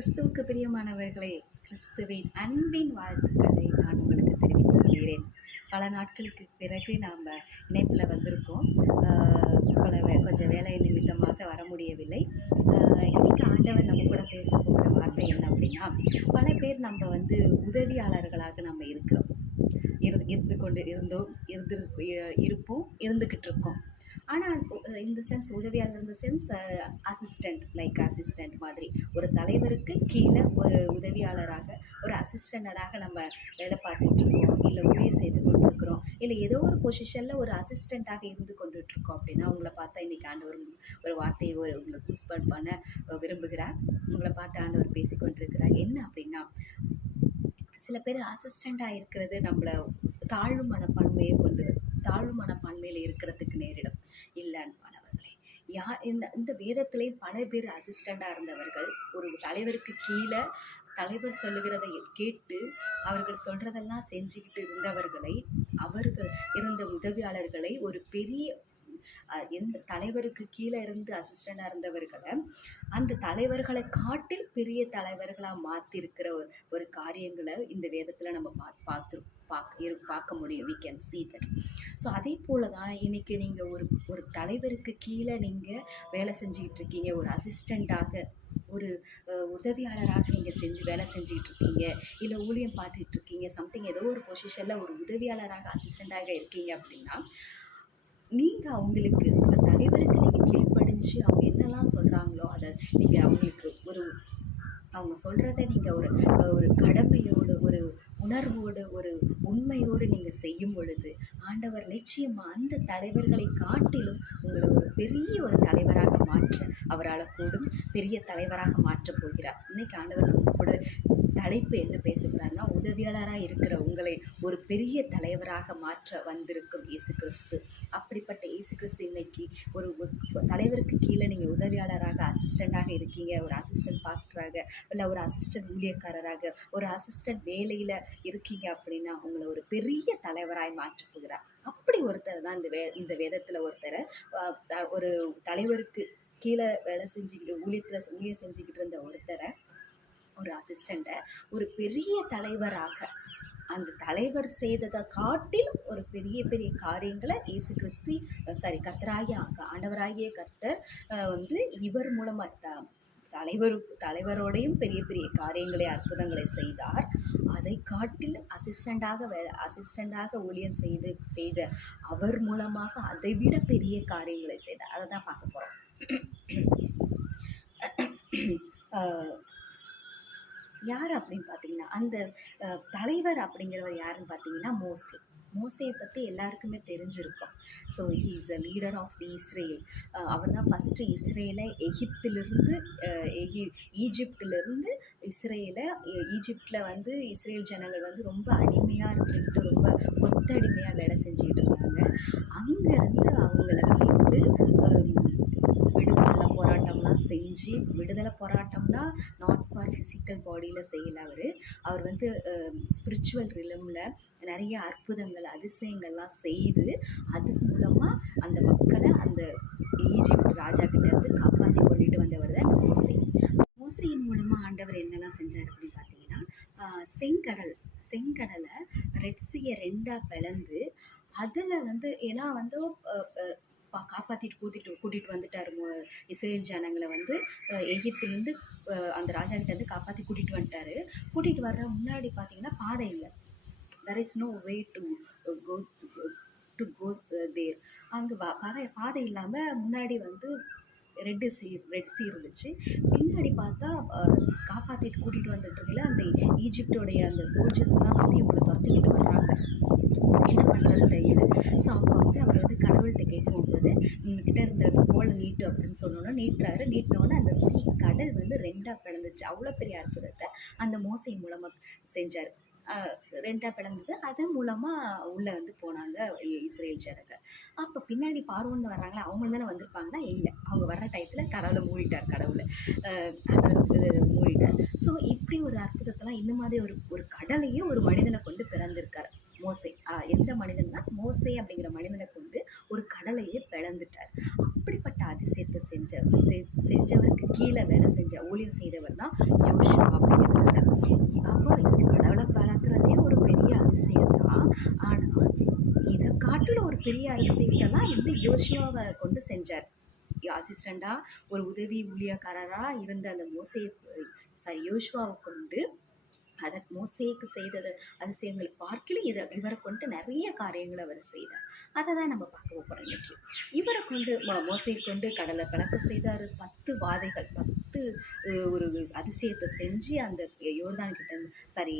கிறிஸ்துவுக்கு பிரியமானவர்களே, கிறிஸ்துவின் அன்பின் வாழ்த்துக்களை நான் உங்களுக்கு தெரிவித்துக் கொள்கிறேன். பல நாட்களுக்கு பிறகு நாம் இணைப்பில் வந்திருக்கோம். கொஞ்சம் வேலை நிமித்தமாக வர முடியவில்லை. இன்னைக்கு ஆண்டவர் நம்ம கூட பேச போகிற வார்த்தை என்ன அப்படின்னா, பல பேர் நம்ம உதவியாளர்களாக நம்ம இருக்கிறோம். இருந்து கொண்டு இருப்போம், இருந்துக்கிட்டு இருக்கோம். ஆனால் இந்த சென்ஸ் உதவியாளர் இந்த சென்ஸ் அசிஸ்டண்ட் மாதிரி ஒரு தலைவருக்கு கீழே ஒரு உதவியாளராக ஒரு அசிஸ்டண்டாக நம்ம வேலை பார்த்துட்ருக்கோம், இல்லை ஊழியம் செய்து கொண்டிருக்கிறோம், இல்லை ஏதோ ஒரு பொசிஷனில் ஒரு அசிஸ்டண்ட்டாக இருந்து கொண்டுட்ருக்கோம் அப்படின்னா உங்களை பார்த்தா இன்றைக்கி ஆண்டவர் ஒரு வார்த்தையை உங்களை பூஸ்பண்ட் பண்ண விரும்புகிறார். உங்களை பார்த்து ஆண்டவர் பேசி கொண்டிருக்கிறார். என்ன அப்படின்னா, சில பேர் அசிஸ்டண்ட்டாக இருக்கிறது நம்மளை தாழ்வு மனப்பான்மையில் இருக்கிறதுக்கு நேரிடும். இல்லை மாணவர்களே, இந்த வேதத்திலே பல பேர் அசிஸ்டண்ட்டாக இருந்தவர்கள், ஒரு தலைவருக்கு கீழே தலைவர் சொல்லுகிறதை கேட்டு அவர்கள் சொல்கிறதெல்லாம் செஞ்சுக்கிட்டு இருந்தவர்களை, அவர்கள் இருந்த உதவியாளர்களை ஒரு பெரிய எந்த தலைவருக்கு கீழே இருந்து அசிஸ்டண்டாக இருந்தவர்களை அந்த தலைவர்களை காட்டில் பெரிய தலைவர்களாக மாற்றிருக்கிற ஒரு காரியங்களை இந்த வேதத்தில் நம்ம பார்க்க முடியும். we can see that. So அதே போல் தான் இன்றைக்கி நீங்கள் ஒரு தலைவருக்கு கீழே நீங்கள் வேலை செஞ்சுக்கிட்டு இருக்கீங்க, ஒரு அசிஸ்டண்ட்டாக ஒரு உதவியாளராக நீங்கள் வேலை செஞ்சுக்கிட்டு இருக்கீங்க, இல்லை ஊழியம் பார்த்துக்கிட்டு இருக்கீங்க, சம்திங் ஏதோ ஒரு பொசிஷனில் ஒரு உதவியாளராக அசிஸ்டண்ட்டாக இருக்கீங்க அப்படின்னா, நீங்கள் அவங்களுக்கு தலைவருக்கு நீங்கள் கீழ்ப்படிஞ்சு அவங்க என்னெல்லாம் சொல்கிறாங்களோ அதை நீங்கள் அவங்களுக்கு அவங்க சொல்கிறத நீங்கள் ஒரு கடமையோடு, ஒரு உணர்வோடு, ஒரு உண்மையோடு நீங்கள் செய்யும் பொழுது ஆண்டவர் நிச்சயமாக அந்த தலைவர்களை காட்டிலும் உங்களை ஒரு பெரிய ஒரு தலைவராக மாற்ற அவரால் கூடும், பெரிய தலைவராக மாற்றப் போகிறார். இன்றைக்கி ஆண்டவர் நம்ம கூட தலைப்பு என்ன பேசுகிறாருன்னா, உதவியாளராக இருக்கிற உங்களை ஒரு பெரிய தலைவராக மாற்ற வந்திருக்கும் இயேசு கிறிஸ்து. அப்படிப்பட்ட இயேசு கிறிஸ்து இன்னைக்கு ஒரு தலைவருக்கு கீழே நீங்கள் உதவியாளராக அசிஸ்டண்ட்டாக இருக்கீங்க, ஒரு அசிஸ்டன்ட் பாஸ்டராக, இல்லை ஒரு அசிஸ்டன்ட் ஊழியக்காரராக, ஒரு அசிஸ்டன்ட் வேலையில் இருக்கீங்க அப்படின்னா உங்களை ஒரு பெரிய தலைவராய் மாற்ற போகிறார். அப்படி ஒருத்தர் தான் இந்த வேதத்தில் ஒருத்தரை ஒரு தலைவருக்கு கீழே வேலை செஞ்சுக்கிட்டு ஊழியம் செஞ்சுக்கிட்டு இருந்த ஒருத்தரை, ஒரு அசிஸ்டண்ட்டை ஒரு பெரிய தலைவராக, அந்த தலைவர் செய்ததை காட்டிலும் ஒரு பெரிய பெரிய காரியங்களை இயேசு கிறிஸ்து ஆண்டவராகிய கர்த்தர் இவர் மூலமாக தலைவரோடையும் பெரிய பெரிய காரியங்களை, அற்புதங்களை செய்தார். அதை காட்டில் அசிஸ்டண்டாக ஊழியம் செய்த அவர் மூலமாக அதைவிட பெரிய காரியங்களை செய்தார். அதை தான் பார்க்க போகிறோம். யார் அப்படின்னு பார்த்தீங்கன்னா, அந்த தலைவர் அப்படிங்கிறவர் யாருன்னு பார்த்தீங்கன்னா மோசேயை பற்றி எல்லாருக்குமே தெரிஞ்சிருக்கும். So he is a leader of the Israel. அவர் தான் ஃபஸ்ட்டு இஸ்ரேலை ஈஜிப்டிலிருந்து ஈஜிப்டில் இஸ்ரேல் ஜனங்கள் ரொம்ப அடிமையாக இருந்துட்டு, ரொம்ப ஒத்தடிமையாக வேலை செஞ்சுக்கிட்டு இருந்தாங்க. அங்கேருந்து அவங்கள விடுதலை போராட்டம்னா நாட் ஃபார் ஃபிசிக்கல் பாடியில் செய்யலை. அவர் ஸ்பிரிச்சுவல் ரிலமில் நிறைய அற்புதங்கள், அதிசயங்கள்லாம் செய்து அது மூலமாக அந்த மக்களை அந்த ஈஜிப்ட் ராஜா கிட்டேருந்து காப்பாற்றி கொண்டுட்டு வந்தவர் தான் மோசேயின் மூலமாக ஆண்டவர் என்னெல்லாம் செஞ்சார் அப்படின்னு பார்த்தீங்கன்னா, செங்கடலை ரெட்சியை ரெண்டாக பிளந்து அதில் ஏன்னா காப்பாற்றிட்டு கூட்டிகிட்டு வந்துட்டார். இஸ்ரேல் ஜனங்களை எகிப்திலேருந்து அந்த ராஜாக்கிட்டேருந்து காப்பாற்றி கூட்டிகிட்டு வந்துட்டார். கூட்டிகிட்டு வர்ற முன்னாடி பார்த்தீங்கன்னா பாதை இல்லை. there is no way to go there. அங்கே பாதை இல்லாமல் முன்னாடி ரெட் சி இருந்துச்சு. பின்னாடி பார்த்தா காப்பாற்றிட்டு கூட்டிகிட்டு வந்துட்டுருக்கல அந்த ஈஜிப்டோடைய அந்த சோல்ஜர்ஸ்லாம் இவங்களை துரத்திக்கிட்டு வர்றாங்க. என்ன பண்ணுறது தெரியல. ஸோ அப்போ அவர் கடவுள்கிட்ட கேட்கும்போது, கிட்ட இருந்த கோலை நீட்டு அப்படின்னு சொன்னோன்னா நீட்டினோன்னே அந்த கடல் ரெண்டாக பிளந்துச்சு. அவ்வளோ பெரிய அற்புதத்தை அந்த மோசை மூலமாக செஞ்சார். ரெண்டாக பிளந்தது, அதன் மூலமாக உள்ளே போனாங்க இஸ்ரேல் ஜனங்கள். அப்போ பின்னாடி பார்வோன்னு வர்றாங்களா, அவங்க தானே வந்திருப்பாங்கன்னா இல்லை, அவங்க வர்ற டயத்தில் கடவுளை மூடிட்டார். ஸோ இப்படி ஒரு அற்புதத்தெல்லாம் இந்த மாதிரி ஒரு கடலையே ஒரு மனிதனை கொண்டு பிறந்திருக்கார் மோசே. எந்த மனிதன்னா மோசே அப்படிங்கிற மனிதனை கொண்டு ஒரு கடலையே பிளந்துட்டார். அப்படிப்பட்ட அதிசயத்தை செஞ்சவருக்கு கீழே வேலை செஞ்ச ஊழியம் செய்தவர் தான் யோசுவா அப்படிங்கிறத. அப்போ கடவுளை வளர்க்குறதே ஒரு பெரிய அதிசயம் தான். ஆனால் இதை காட்டிலும் ஒரு பெரிய அதிசயத்தெல்லாம் வந்து யோசுவாவை கொண்டு செஞ்சார். அசிஸ்டண்டாக ஒரு உதவி ஊழியக்காரராக இருந்த அந்த யோசுவாவை கொண்டு அதை மோசேக்கு செய்தது அதிசயங்களை பார்க்கலும் இவரை கொண்டு நிறைய காரியங்களை அவர் செய்தார். அதை தான் நம்ம பார்க்க போகிறோம் இன்னைக்கு. இவரை கொண்டு மோசையை கொண்டு கடலை பிளக்க செய்தார். 10 வாதைகள் 10 ஒரு அதிசயத்தை செஞ்சு அந்த யோர்தான் கிட்டேருந்து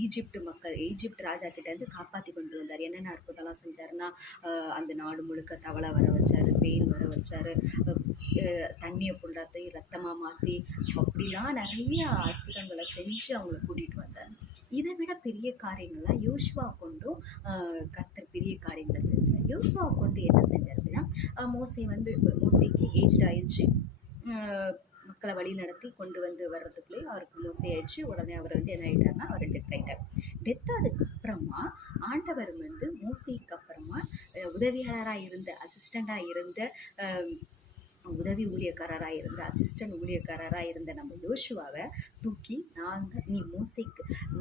ஈஜிப்ட் ராஜா கிட்டேருந்து காப்பாற்றி கொண்டு வந்தார். என்னென்ன அற்புதம்லாம் செஞ்சாருன்னா, அந்த நாடு முழுக்க தவளை வர வச்சார், பேன் வர வச்சார், தண்ணியை புண்டாத்தி ரத்தமாக மாற்றி அப்படிலாம் நிறைய அற்புதங்களை செஞ்சு அவங்கள கூட்டிகிட்டு வந்தார். இதை விட பெரிய காரியங்கள்லாம் யோசுவா கொண்டும் கர்த்தர் பெரிய காரியங்களை செஞ்சார். யோசுவா கொண்டு என்ன செஞ்சார் அப்படின்னா, மோசேக்கு ஏஜ்ட் ஆயிடுச்சு. மக்களை வழி நடத்தி கொண்டு வந்து வர்றதுக்குள்ளேயே அவருக்கு மோசே ஆயிடுச்சு. உடனே அவர் வந்து என்ன ஆகிட்டார்னா, அவர் டெத் ஆகிட்டார். அதுக்கு அப்புறமா ஆண்டவர் வந்து மோசேக்கு அப்புறமா உதவியாளராக இருந்த அசிஸ்டண்டாக இருந்த உதவி ஊழியக்காரராக இருந்த அசிஸ்டன்ட் ஊழியக்காரராக இருந்த நம்ம யோசுவாவை தூக்கி நீ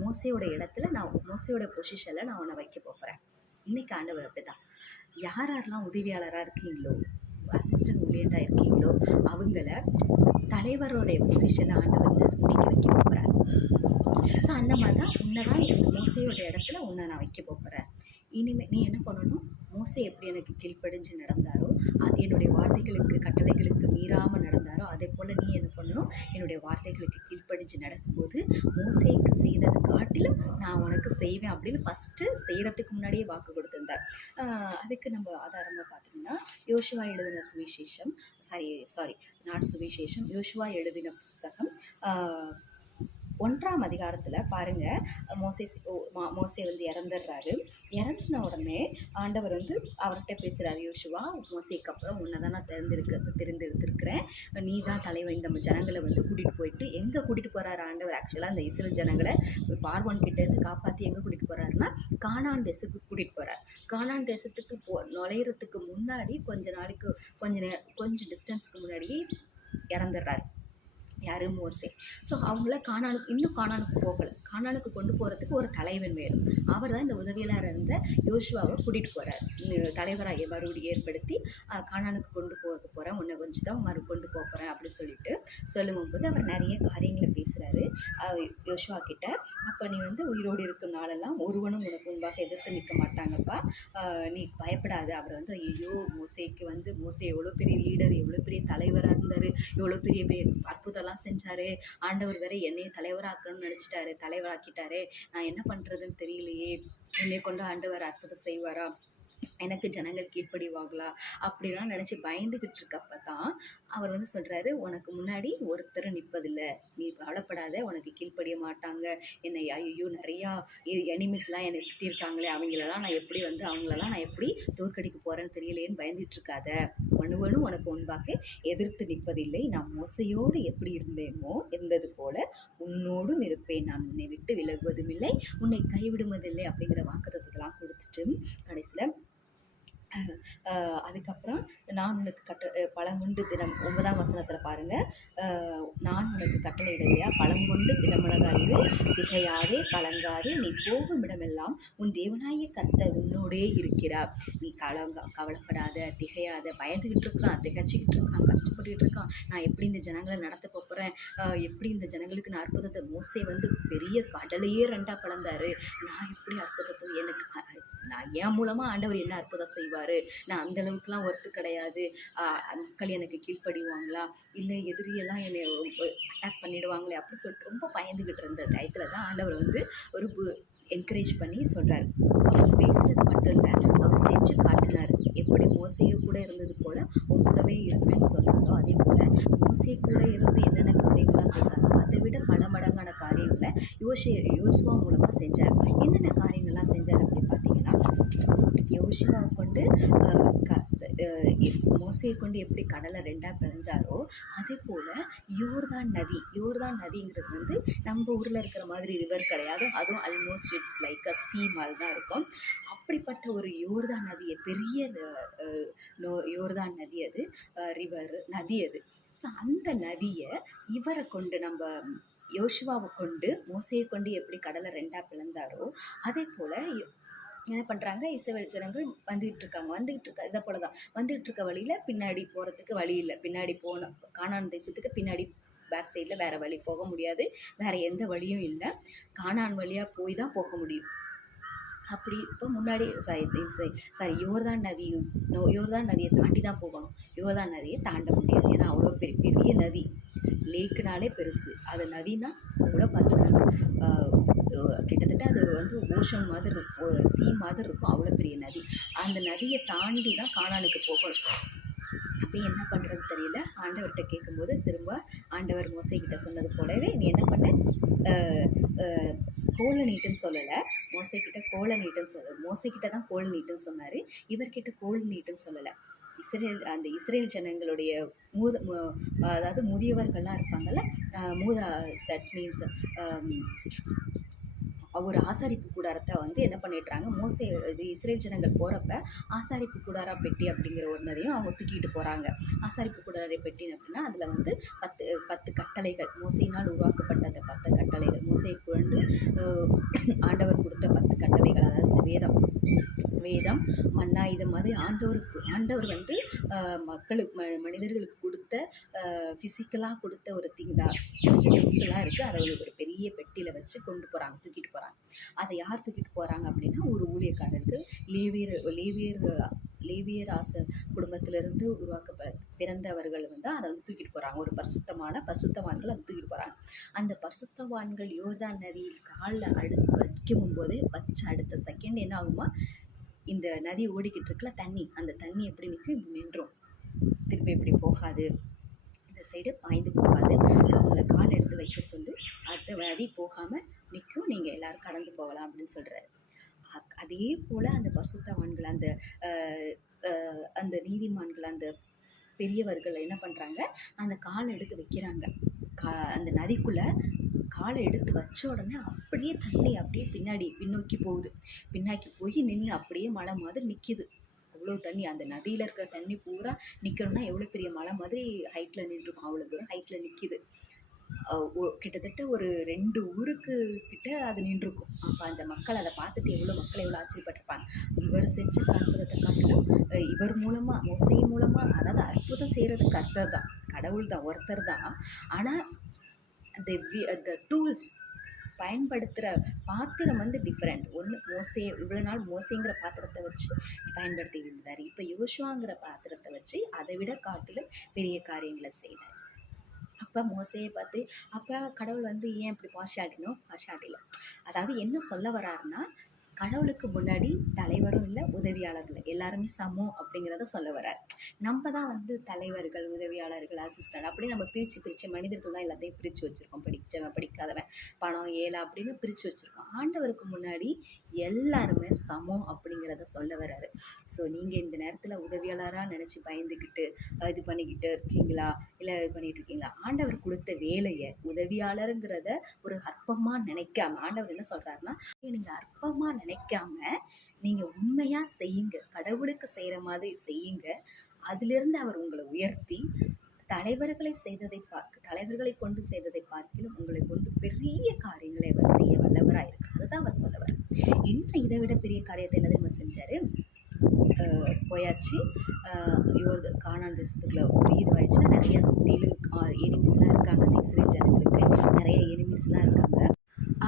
மோசையோட இடத்துல மோசையோட பொசிஷனில் நான் உன்னை வைக்க போகிறேன். இன்னைக்கு ஆண்டவர் அப்படி தான். யாரெல்லாம் உதவியாளராக இருக்கீங்களோ, அசிஸ்டன்ட் ஊழியராக இருக்கீங்களோ, அவங்கள தலைவரோடைய பொசிஷனில் ஆண்டவர் இன்னைக்கு வைக்க போகிறார். ஸோ அந்த மாதிரி தான் உன்னை தான் மோசையோட இடத்துல உன்னை நான் வைக்க போகிறேன். இனிமேல் நீ என்ன பண்ணணும், மோசே எப்படி எனக்கு கீழ்ப்படிஞ்சு நடந்தாரோ, அது என்னுடைய வார்த்தைகளுக்கு கட்டளைகளுக்கு மீறாமல் நடந்தாரோ, அதே போல் நீ என்ன பண்ணணும், என்னுடைய வார்த்தைகளுக்கு கீழ்ப்படிஞ்சு நடக்கும்போது மோசேக்கு செய்ததை காட்டிலும் நான் உனக்கு செய்வேன் அப்படின்னு ஃபஸ்ட்டு செய்கிறதுக்கு முன்னாடியே வாக்கு கொடுத்துருந்தார். அதுக்கு நம்ம ஆதாரமாக பார்த்தீங்கன்னா, யோசுவா எழுதின சுவிசேஷம் யோசுவா எழுதின புஸ்தகம் 1ஆம் அதிகாரத்தில் பாருங்கள். மோசே வந்து இறந்துடுறாரு. இறந்துன உடனே ஆண்டவர் வந்து அவர்கிட்ட பேசுகிறார். யோசுவா, மோசேக்கு அப்புறம் உன்னை தான் நான் தெரிந்தெடுத்திருக்கிறேன், நீ தான் தலைவன். இந்த ஜனங்களை வந்து கூட்டிகிட்டு போயிட்டு எங்கே கூட்டிகிட்டு போகிறாரு ஆண்டவர்? ஆக்சுவலாக அந்த இஸ்ரேல் ஜனங்களை பார்வோன் கிட்டேருந்து காப்பாற்றி எங்கே கூட்டிகிட்டு போகிறாருன்னா, கானான் தேசத்துக்கு கூட்டிகிட்டு போகிறார். கானான் தேசத்துக்கு நுழையிறதுக்கு முன்னாடி கொஞ்சம் டிஸ்டன்ஸுக்கு முன்னாடியே இறந்துடுறாரு. யார்? மோசே. ஸோ அவங்கள கானானுக்கு போகலை. கானானுக்கு கொண்டு போகிறதுக்கு ஒரு தலைவன் வேணும். அவர் தான் இந்த உதவியாளர் இருந்த யோசுவாவை கூட்டிகிட்டு போகிறார். தலைவராக மறுபடியும் ஏற்படுத்தி கானானுக்கு கொண்டு போகிறேன், உன்னை கொஞ்சம் தான் கொண்டு போகிறேன் அப்படின்னு சொல்லும்போது அவர் நிறைய காரியங்களை பேசுகிறாரு யோசுவா கிட்ட. அப்போ நீ வந்து உயிரோடு இருக்கும் நாளெல்லாம் ஒருவனும் உனக்கு முன்பாக எதிர்த்து நிற்க மாட்டாங்கப்பா, நீ பயப்படாத. அவர் வந்து ஐயோ, மோசே எவ்வளோ பெரிய லீடர், எவ்வளோ பெரிய தலைவராக இருந்தார், எவ்வளோ பெரிய அற்புதம்லாம் செஞ்சாரு, ஆண்டவர் வேற என்னைய தலைவராக்கணும்னு தலைவராக்கிட்டாரு, நான் என்ன பண்றதுன்னு தெரியலையே, என்னை கொண்டு ஆண்டவர் அற்புதம் செய்வாரா, எனக்கு ஜனங்கள் கீழ்ப்படிவாங்களா அப்படிலாம் நினச்சி பயந்துக்கிட்டு இருக்கப்ப தான் அவர் வந்து சொல்கிறாரு, உனக்கு முன்னாடி ஒருத்தர் நிற்பதில்லை, நீ கவலைப்படாத, உனக்கு கீழ்ப்படிய மாட்டாங்க, என்னை ஐயோ நிறையா எனிமிஸ்லாம் என்னை சுற்றி இருக்காங்களே, அவங்களெல்லாம் நான் எப்படி தோற்கடிக்க போகிறேன்னு தெரியலேன்னு பயந்துட்டு இருக்காத, ஒன்றுவனும் உனக்கு முன்பாக எதிர்த்து நிற்பதில்லை, நான் மோசையோடு எப்படி இருந்தது போல உன்னோடும் இருப்பேன், நான் உன்னை விட்டு விலகுவதும் இல்லை, உன்னை கைவிடுவதில்லை அப்படிங்கிற வாக்குத்தத்தெல்லாம் கொடுத்துட்டு கடைசியில் அதுக்கப்புறம் நான் உனக்கு பழங்கொண்டு தினம் 9ஆம் வசனத்தில் பாருங்கள், நான் உனக்கு கட்டளையிடலையா, பழங்கொண்டு தினமனதாயிரு, திகையாதே கலங்காதே, நீ போகும் இடமெல்லாம் உன் தேவனாகிய கர்த்தர் உன்னோடே இருக்கிறார், நீ கவலைப்படாத, திகையாத. பயந்துக்கிட்டு இருக்கான், திகச்சிக்கிட்டு இருக்கான், கஷ்டப்பட்டுக்கிட்டு இருக்கான், நான் எப்படி இந்த ஜனங்களை நடத்த போகிறேன், எப்படி இந்த ஜனங்களுக்கு நான் அற்புதத்தை, மோசே வந்து பெரிய கடலையே 2ஆக பிளந்தாரு, நான் எப்படி அற்புதத்தை, நான் என் மூலமாக ஆண்டவர் என்ன அற்புதம் செய்வார், நான் அந்தளவுக்குலாம் ஒர்த்து கிடையாது, மக்கள் எனக்கு கீழ்ப்படிவாங்களா, இல்லை எதிரியெல்லாம் என்னை அட்டாக் பண்ணிடுவாங்களே அப்படின்னு சொல்லிட்டு ரொம்ப பயந்துக்கிட்டு இருந்த டயத்தில் தான் ஆண்டவர் வந்து ஒரு என்கரேஜ் பண்ணி சொல்கிறார். அவர் பேசுகிறது மட்டும் இல்லை, அவர் செஞ்சு காட்டினார். எப்படி மோசையை கூட இருந்தது போல் உன் கூடவே இருப்பேன்னு சொன்னாரோ, அதே போல் மோசை கூட இருந்து என்னென்ன காரியங்கள்லாம் செய்தாரோ அதை விட பல மடங்கான காரியங்களை யோசுவா மூலமாக செஞ்சார். என்னென்ன காரியங்கள்லாம் செஞ்சார் அப்படின்னு பார்த்தீங்கன்னா, யோசுவாவை கொண்டு மோசையை கொண்டு எப்படி கடலை 2ஆக பிளஞ்சாரோ, அதே போல் யோர்தான் நதிங்கிறது வந்து நம்ம ஊரில் இருக்கிற மாதிரி ரிவர் கிடையாது, அதுவும் ஆல்மோஸ்ட் இட்ஸ் லைக் அ சீ மாதிரி தான் இருக்கும். அப்படிப்பட்ட ஒரு யோர்தான் நதியை, பெரிய யோர்தான் நதி அது, நதி அது ஸோ அந்த நதியை இவரை கொண்டு நம்ம யோசுவாவை கொண்டு மோசையை கொண்டு எப்படி கடலை ரெண்டாக பிளந்தாரோ அதே போல் என்ன பண்ணுறாங்க, இஸ்ரவேல் ஜனங்கள் வந்துகிட்டு இருக்க இதை போல தான் வந்துகிட்டு இருக்க வழியில் பின்னாடி போகிறதுக்கு வழி இல்லை. பின்னாடி போன கானான் தேசத்துக்கு பின்னாடி பேக் சைடில் வேறு வழி போக முடியாது, வேறு எந்த வழியும் இல்லை. கானான் வழியாக போய் தான் போக முடியும். அப்படி இப்போ முன்னாடி சாரி யோர்தான் நதியை தாண்டி தான் போகணும். யோர்தான் நதியை தாண்ட முடியாது, ஏன்னா அவ்வளோ பெரிய நதி. லேக்குனாலே பெருசு, அது நதினா அவ்வளோ பார்த்துக்காங்க. கிட்டத்தட்ட அது வந்து ஓஷன் மாதிரி இருக்கும், சீ மாதிரி இருக்கும், அவ்வளோ பெரிய நதி. அந்த நதியை தாண்டி தான் கானானுக்கு போகணும். அப்போ என்ன பண்ணுறது தெரியல. ஆண்டவர்கிட்ட கேட்கும்போது திரும்ப ஆண்டவர் மோசைக்கிட்ட சொன்னது போலவே நீ என்ன பண்ண, கோலை நீட்டுன்னு சொல்லலை, மோசைக்கிட்ட தான் கோலை நீட்டுன்னு சொன்னார். இவர்கிட்ட கோல் நீட்டுன்னு சொல்லலை. இஸ்ரேல் ஜனங்களுடைய அதாவது முதியவர்கள்லாம் இருப்பாங்கள்ல, தட் மீன்ஸ் ஒரு ஆசாரிப்பு கூடாரத்தை வந்து என்ன பண்ணிடுறாங்க, இஸ்ரேல் ஜனங்கள் போகிறப்ப ஆசாரிப்பு கூடார பெட்டி அப்படிங்கிற ஒன்றதையும் அவங்க தூக்கிட்டு போகிறாங்க. ஆசாரிப்பு கூடார பெட்டி அப்படின்னா அதில் வந்து 10 கட்டளைகள், மோசையினால் உருவாக்கப்பட்ட அந்த 10 கட்டளைகள், மோசையை கொண்டு ஆண்டவர் கொடுத்த 10 கட்டளைகள், அதாவது வேதம் மன்னா இது மாதிரி ஆண்டவர் வந்து மனிதர்களுக்கு கொடுத்த ஃபிசிக்கலாக கொடுத்த ஒரு கொஞ்சம் திங்ஸ்லாம் இருக்குது. அதை ஒரு பெரிய பெட்டியில் வச்சு தூக்கிட்டு போகிறாங்க. அதை யார் தூக்கிட்டு போகிறாங்க அப்படின்னா, ஒரு ஊழியக்காரர்கள் லேவியர் குடும்பத்திலிருந்து பிறந்தவர்கள் வந்து அதை வந்து தூக்கிட்டு போகிறாங்க. ஒரு பரிசுத்தவான்கள் அதை தூக்கிட்டு போகிறாங்க. அந்த பரிசுத்தவான்கள் யோர்தான் நதியில் காலில் வைக்கும் போது அடுத்த செகண்ட் என்ன ஆகுமா, இந்த நதி ஓடிக்கிட்டு இருக்குல்ல தண்ணி, அந்த தண்ணி எப்படி நிற்கும், இப்படி நின்றும், திருப்பி எப்படி போகாது, இந்த சைடு பாய்ந்து போகாது. அவங்கள கால் எடுத்து வைக்க சொல்லி அடுத்த நதி போகாமல் நிற்கும், நீங்கள் எல்லோரும் கடந்து போகலாம் அப்படின்னு சொல்கிறாரு. அதே போல் அந்த பரிசுத்தவான்கள், அந்த நீதிமான்கள், அந்த பெரியவர்கள் என்ன பண்ணுறாங்க, அந்த காலை எடுத்து வைக்கிறாங்க. அந்த நதிக்குள்ளே காலை எடுத்து வச்ச உடனே அப்படியே தண்ணி அப்படியே பின்னோக்கி போய் நின்று அப்படியே மலை மாதிரி நிற்கிது. அவ்வளோ தண்ணி, அந்த நதியில் இருக்கிற தண்ணி பூரா நிற்கணும்னா எவ்வளோ பெரிய மலை மாதிரி ஹைட்டில் நின்றுருக்கும், அவ்வளோ தூரம் ஹைட்டில் நிற்கிது. கிட்டத்தட்ட ஒரு 2 ஊருக்கு கிட்ட அது நின்றுருக்கும். அப்போ அந்த மக்கள் அதை பார்த்துட்டு மக்கள் எவ்வளோ ஆச்சரியப்பட்டிருப்பாங்க. இவர் செஞ்ச அற்புதத்தை காட்டிலும் இவர் மூலமாக, மோசை மூலமாக, அதாவது அற்புதம் செய்கிறது கர்த்தர் தான், கடவுள் தான், ஒருத்தர் தான். ஆனால் அந்த டூல்ஸ் பயன்படுத்துகிற பாத்திரம் வந்து டிஃப்ரெண்ட். இவ்வளோ நாள் மோசைங்கிற பாத்திரத்தை வச்சு பயன்படுத்திட்டு இருந்தார். இப்போ யோசுவாங்கிற பாத்திரத்தை வச்சு அதை விட காட்டிலும் பெரிய காரியங்களை செய்தார். அப்போ மோசையை பார்த்து அப்போ கடவுள் வந்து ஏன் இப்படி பார்ஷாலிட்டியில், அதாவது என்ன சொல்ல வர்றாருன்னா, கடவுளுக்கு முன்னாடி தலைவரும் இல்லை, உதவியாளர்கள் இல்லை, எல்லாருமே சமம் அப்படிங்கிறத சொல்ல வர்றார். நம்ம தான் வந்து தலைவர்கள், உதவியாளர்கள், அசிஸ்டன்ட் அப்படி நம்ம பிரித்து மனிதர்கள் தான் எல்லாத்தையும் பிரித்து வச்சுருக்கோம். படித்தவன், படிக்காதவன், பணம், ஏழை அப்படின்னு பிரித்து வச்சுருக்கோம். ஆண்டவருக்கு முன்னாடி எல்லாருமே சமம் அப்படிங்கிறத சொல்ல வர்றாரு. ஸோ நீங்கள் இந்த நேரத்தில் உதவியாளராக நினச்சி பயந்துக்கிட்டு இது பண்ணிக்கிட்டு இருக்கீங்களா, இல்லை இது பண்ணிகிட்டு இருக்கீங்களா? ஆண்டவர் கொடுத்த வேலையை உதவியாளருங்கிறத ஒரு அற்பமாக நினைக்காம, ஆண்டவர் என்ன சொல்கிறாருன்னா, நீங்கள் அற்பமாக நினைக்காம நீங்கள் உண்மையாக செய்யுங்க, கடவுளுக்கு செய்கிற மாதிரி செய்யுங்க. அதிலிருந்து அவர் உங்களை உயர்த்தி தலைவர்களை கொண்டு செய்ததை பார்க்கிலும் உங்களை கொண்டு பெரிய காரியங்களை அவர் செய்ய வல்லவராக இருக்கிறார். அதுதான் அவர் சொல்லவர். இன்னும் இதை விட பெரிய காரியத்தை என்ன தெரியுமா செஞ்சார்? போயாச்சு, கானான் தேசத்துக்குள்ள இதுவாயிடுச்சுன்னா நிறையா சுற்றிலும் எனிமிஸ்லாம் இருக்காங்க. இஸ்ரேல் ஜனங்களுக்கு நிறைய எனிமிஸ்லாம் இருக்காங்க.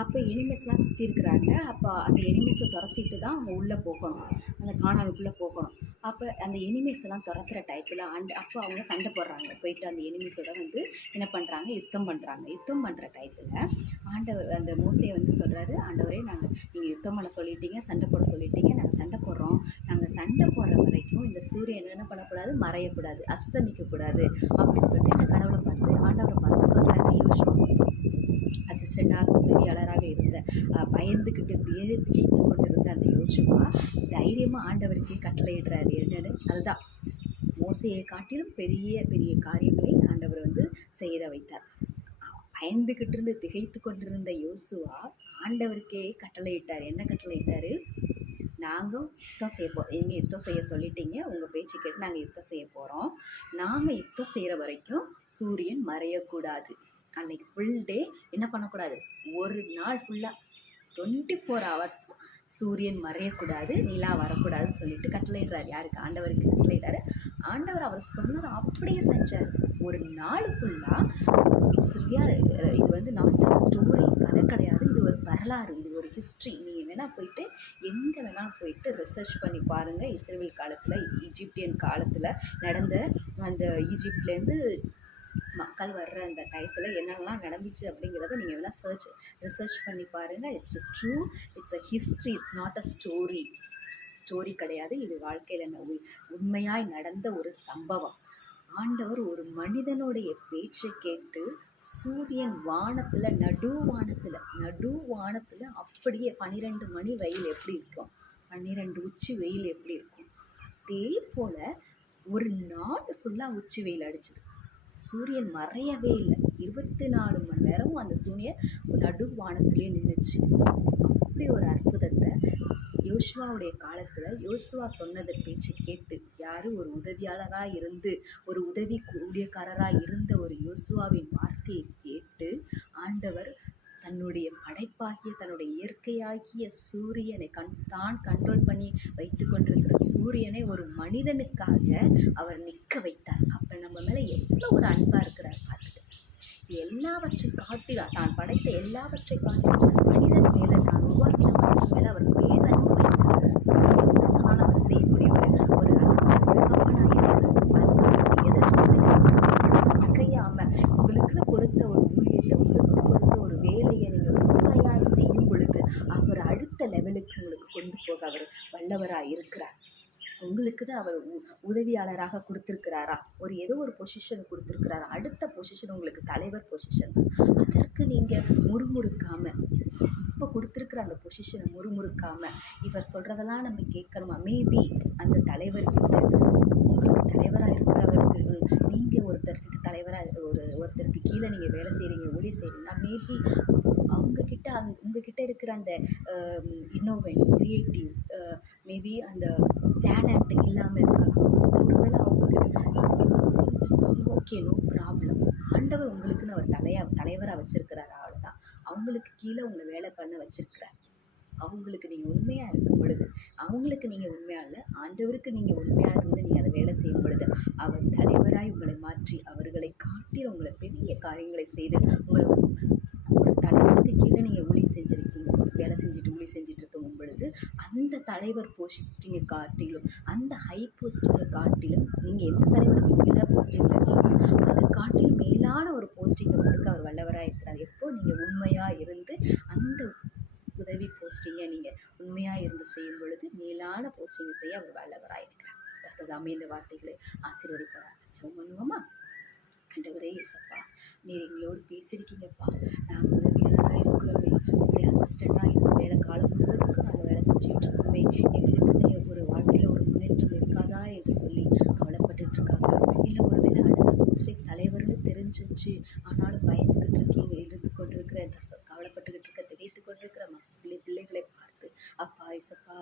அப்போ எனிமீஸ்லாம் சுற்றி இருக்கிறாங்க. அப்போ அந்த எனிமீஸை துரத்திட்டு தான் அவங்க உள்ளே போகணும், அந்த கானானுக்குள்ளே போகணும். அப்போ அந்த எனிமீஸ் எல்லாம் துரத்துகிற டயத்தில் அப்போ அவங்க சண்டை போடுறாங்க. போயிட்டு அந்த எனிமீஸோட வந்து என்ன பண்ணுறாங்க, யுத்தம் பண்ணுற டயத்தில் ஆண்டவர் அந்த மோசையை வந்து சொல்கிறாரு, ஆண்டவரே நீங்கள் யுத்தம் பண்ண சொல்லிட்டீங்க, சண்டை போட சொல்லிட்டீங்க, நாங்கள் சண்டை போடுறோம். நாங்கள் சண்டை போடுற வரைக்கும் இந்த சூரியன் என்ன பண்ணக்கூடாது, மறையக்கூடாது, அஸ்தமிக்கக்கூடாது அப்படின்னு சொல்லிட்டு இந்த ஆண்டவரை பார்த்து சொல்கிறாரு. அசிஸ்டண்டாக, உதவியாளராக இருந்த பயந்துக்கிட்டு திகைத்து கொண்டிருந்த அந்த யோசுவா தைரியமாக ஆண்டவருக்கு கட்டளையிடுறாரு. என்னன்னு, அதுதான் மோசையை காட்டிலும் பெரிய பெரிய காரியங்களை ஆண்டவர் வந்து செய்ய வைத்தார். பயந்துகிட்டு இருந்து திகைத்து கொண்டிருந்த யோசுவா ஆண்டவருக்கே கட்டளையிட்டார். என்ன கட்டளையிட்டாரு? நாங்கள் யுத்தம் செய்ய போகிறோம், நீங்கள் யுத்தம் செய்ய சொல்லிட்டீங்க, உங்கள் பேச்சு கேட்டு நாங்கள் யுத்தம் செய்ய போகிறோம். நாங்கள் யுத்தம் செய்கிற வரைக்கும் சூரியன் மறையக்கூடாது. அன்னைக்கு ஃபுல் டே என்ன பண்ணக்கூடாது, ஒரு நாள் ஃபுல்லாக 24 ஹவர்ஸும் சூரியன் மறையக்கூடாது, நிலா வரக்கூடாதுன்னு சொல்லிட்டு கட்டளையிடுறாரு. யாருக்கு? ஆண்டவருக்கு கட்டளையிட்டாரு. ஆண்டவர் அவர் சொன்னதை அப்படியே செஞ்சார். ஒரு நாள் ஃபுல்லாக இட்ஸ் ரியல். இது வந்து நாட் ஸ்டோரி, கதை கிடையாது. இது ஒரு வரலாறு, இது ஒரு ஹிஸ்ட்ரி. நீங்கள் வேணால் போயிட்டு எங்கே வேணால் போயிட்டு ரிசர்ச் பண்ணி பாருங்கள். இஸ்ரேல் காலத்தில், ஈஜிப்டியன் காலத்தில் நடந்த அந்த ஈஜிப்ட்லேருந்து மக்கள் வர்ற அந்த டயத்தில் என்னென்னலாம் நடந்துச்சு அப்படிங்கிறத நீங்கள் வேணால் ரிசர்ச் பண்ணி பாருங்கள். It's true, it's a history, it's not a story கிடையாது. இது வாழ்க்கையில் உண்மையாய் நடந்த ஒரு சம்பவம். ஆண்டவர் ஒரு மனிதனுடைய பேச்சை கேட்டு சூரியன் வானத்தில் நடுவானத்தில் அப்படியே 12 மணி வெயில் எப்படி இருக்கும், 12 உச்சி வெயில் எப்படி இருக்கும், அதே போல் ஒரு நாள் ஃபுல்லாக உச்சி வெயில் அடிச்சுது. சூரியன் மறையவே இல்லை. 24 மணி நேரமும் அந்த சூரியன் நடுவானத்திலே நின்றுச்சு. அப்படி ஒரு அற்புதத்தை யோசுவாவுடைய காலத்தில் யோசுவா சொன்னதை பேச்சு கேட்டு, யார்? ஒரு உதவியாளராக இருந்து, ஒரு உதவி ஊழியக்காரராக இருந்த ஒரு யோசுவாவின் வார்த்தையை கேட்டு ஆண்டவர் தன்னுடைய படைப்பாகிய, தன்னுடைய இயற்கையாகிய சூரியனை தான் கண்ட்ரோல் பண்ணி வைத்து கொண்டிருக்கிற சூரியனை ஒரு மனிதனுக்காக அவர் நிற்க வைத்தார். அப்போ நம்ம மேலே எவ்வளோ ஒரு அன்பாக இருக்கிறார் பார்த்துட்டு. எல்லாவற்றை காட்டிலும், தான் படைத்த எல்லாவற்றை காட்டிலும் மனிதன் மேலே, தான் உருவாக்கின மனிதன் மேலே அவர் பேரன்பு வைத்திருக்கிறார். என்ன சொன்னாலும் அவர் செய்யக்கூடிய ஒரு அன்பான தகப்பனாக இருக்கிறார். அது எதற்குமே மிகையாம உங்களுக்குன்னு கொடுத்த ஒரு ஊழியத்தை, உங்களுக்கு கொடுத்த ஒரு வேலையை நீங்கள் உண்மையாய் செய்யும் பொழுது அவர் அடுத்த லெவலுக்கு உங்களுக்கு கொண்டு போக அவர் வல்லவராக இருக்கிறார். உங்களுக்குன்னு அவர் உதவியாளராக கொடுத்துருக்கிறாரா, ஏதோ ஒரு பொசிஷன் கொடுத்துருக்கிறாரா, அடுத்த பொசிஷன் உங்களுக்கு தலைவர் பொசிஷன் தான். அதற்கு நீங்கள் முறுமுறுக்காமல், இப்போ கொடுத்துருக்குற அந்த பொசிஷனை முறுமுறுக்காமல் இவர் சொல்கிறதெல்லாம் நம்ம கேட்கணுமா? மேபி அந்த தலைவர்கிட்ட, உங்களுக்கு தலைவராக இருக்கிறவர்கள், நீங்கள் ஒருத்தர்கிட்ட தலைவராக ஒருத்தருக்கு கீழே நீங்கள் வேலை செய்கிறீங்க, ஊழியம் செய்கிறீங்கன்னா, மேபி அவங்கக்கிட்ட உங்ககிட்ட இருக்கிற அந்த இன்னோவேட், கிரியேட்டிவ், மேபி அந்த டேலண்ட் இல்லாமல் இருக்கலாம். ஒருவேளை அவங்களுக்கு இட்ஸ் ஓகே, நோ ப்ராப்ளம். ஆண்டவர் உங்களுக்குன்னு அவர் தலைவராக வச்சுருக்கிறார். அவ்வளோதான். அவங்களுக்கு கீழே உங்களை வேலை பண்ண வச்சுருக்கிறார். அவங்களுக்கு நீங்கள் உண்மையாக இருக்கும் பொழுது, அவங்களுக்கு நீங்கள் உண்மையாக இல்லை, ஆண்டவருக்கு நீங்கள் உண்மையாக இருந்து நீங்கள் அதை வேலை செய்யும் பொழுது அவர் தலைவராய் உங்களை மாற்றி அவர்களை காட்டி உங்களை பெரிய காரியங்களை செய்து உங்களை ஒரு தலைவருக்கு கீழே நீங்கள் வேலை செஞ்சுட்டு இருக்கும் பொழுது அந்த தலைவர் போஸ்டிங்கை காட்டிலும், அந்த ஹை போஸ்டிங்கை காட்டிலும், நீங்கள் எந்த தலைவருக்கு கீழே போஸ்டிங்கில் இருக்கீங்களோ அதை காட்டிலும் மேலான ஒரு போஸ்டிங்கை கொடுக்க அவர் வல்லவராக இருக்கிறார். எப்போ நீங்கள் உண்மையாக இருந்து அந்த உதவி போஸ்டிங்கை நீங்கள் உண்மையாக இருந்து செய்யும் பொழுது மேலான போஸ்டிங்கை செய்ய அவர் வல்லவராக இருக்கிறார். கர்த்தர் இந்த வார்த்தைகளை ஆசீர்வதிப்பாராக. ஜெபம் பண்ணுவோமா? ஆண்டவரே இயேசப்பா, நீர் எங்களோடு பேசியிருக்கீங்கப்பா. நாங்கள் உதவியாளராக இருக்கிறோமே, உங்களுடைய அசிஸ்டண்ட்டாக இந்த வேலை காலம் முழுவதுக்கும் நாங்கள் வேலை செஞ்சுட்டு இருக்கோமே, எங்களுக்குன்னு ஒரு வாழ்க்கையில் ஒரு முன்னேற்றம் இருக்காதா என்று சொல்லி கவலைப்பட்டுட்டு இருக்காங்க. இல்லை ஒருவேளை அடுத்த போஸ்டிங் தலைவர்னு தெரிஞ்சிச்சு, ஆனாலும் பயந்துக்கிட்டு இருந்து கொண்டிருக்கிற, கவலைப்பட்டுக்கிட்டு இருக்க, திகைத்து கொண்டிருக்கிற பிள்ளைகளை பார்த்து அப்பா இசப்பா,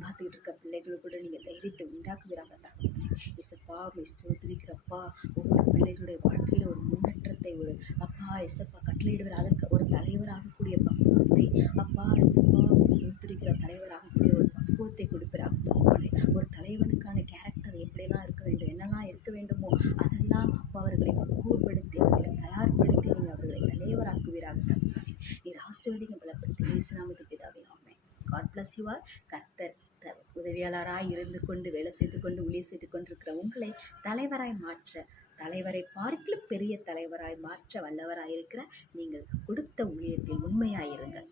பார்த்துக்கிட்டு இருக்க பிள்ளைகளுக்கு கூட நீங்கள் தைரியத்தை உண்டாக்குகிறாங்க தகப்பனே. இசப்பா ஸ்தோத்திரிக்கிறப்பா, ஒவ்வொரு பிள்ளைகளுடைய வாழ்க்கையில் ஒரு முன்னேற்றத்தை, ஒரு அப்பா இசப்பா கட்டளையிடுவார். அதற்கு ஒரு தலைவராகக்கூடிய பக்குவத்தை, அப்பா இசப்பா ஸ்தோத்திரிக்கிற தலைவராகக்கூடிய ஒரு பக்குவத்தை கொடுப்பிறாங்க தகப்பனே. ஒரு தலைவனுக்கான கேரக்டர் எப்படியெல்லாம் இருக்க வேண்டும், என்னெல்லாம் இருக்க வேண்டுமோ அதெல்லாம் அப்பா அவர்களை பக்குவப்படுத்தி, அவர்களை தயார்படுத்தி நீங்கள் அவர்களை தலைவராக்குவீராக தகப்பனே. நீர் ஆசீர்வதிங்க, பலப்படுத்தி இயேசு நாமத்தில் பிதாவே, ஆமென். God bless you all. கர்த்தர் உதவியாளராக இருந்து கொண்டு வேலை செய்து கொண்டு ஊழியம் செய்து கொண்டிருக்கிற உங்களை தலைவராய் மாற்ற, தலைவரை பார்க்கலும் பெரிய தலைவராய் மாற்ற வல்லவராயிருக்கிற நீங்கள் கொடுத்த ஊழியத்தில் உண்மையாயிருங்கள்.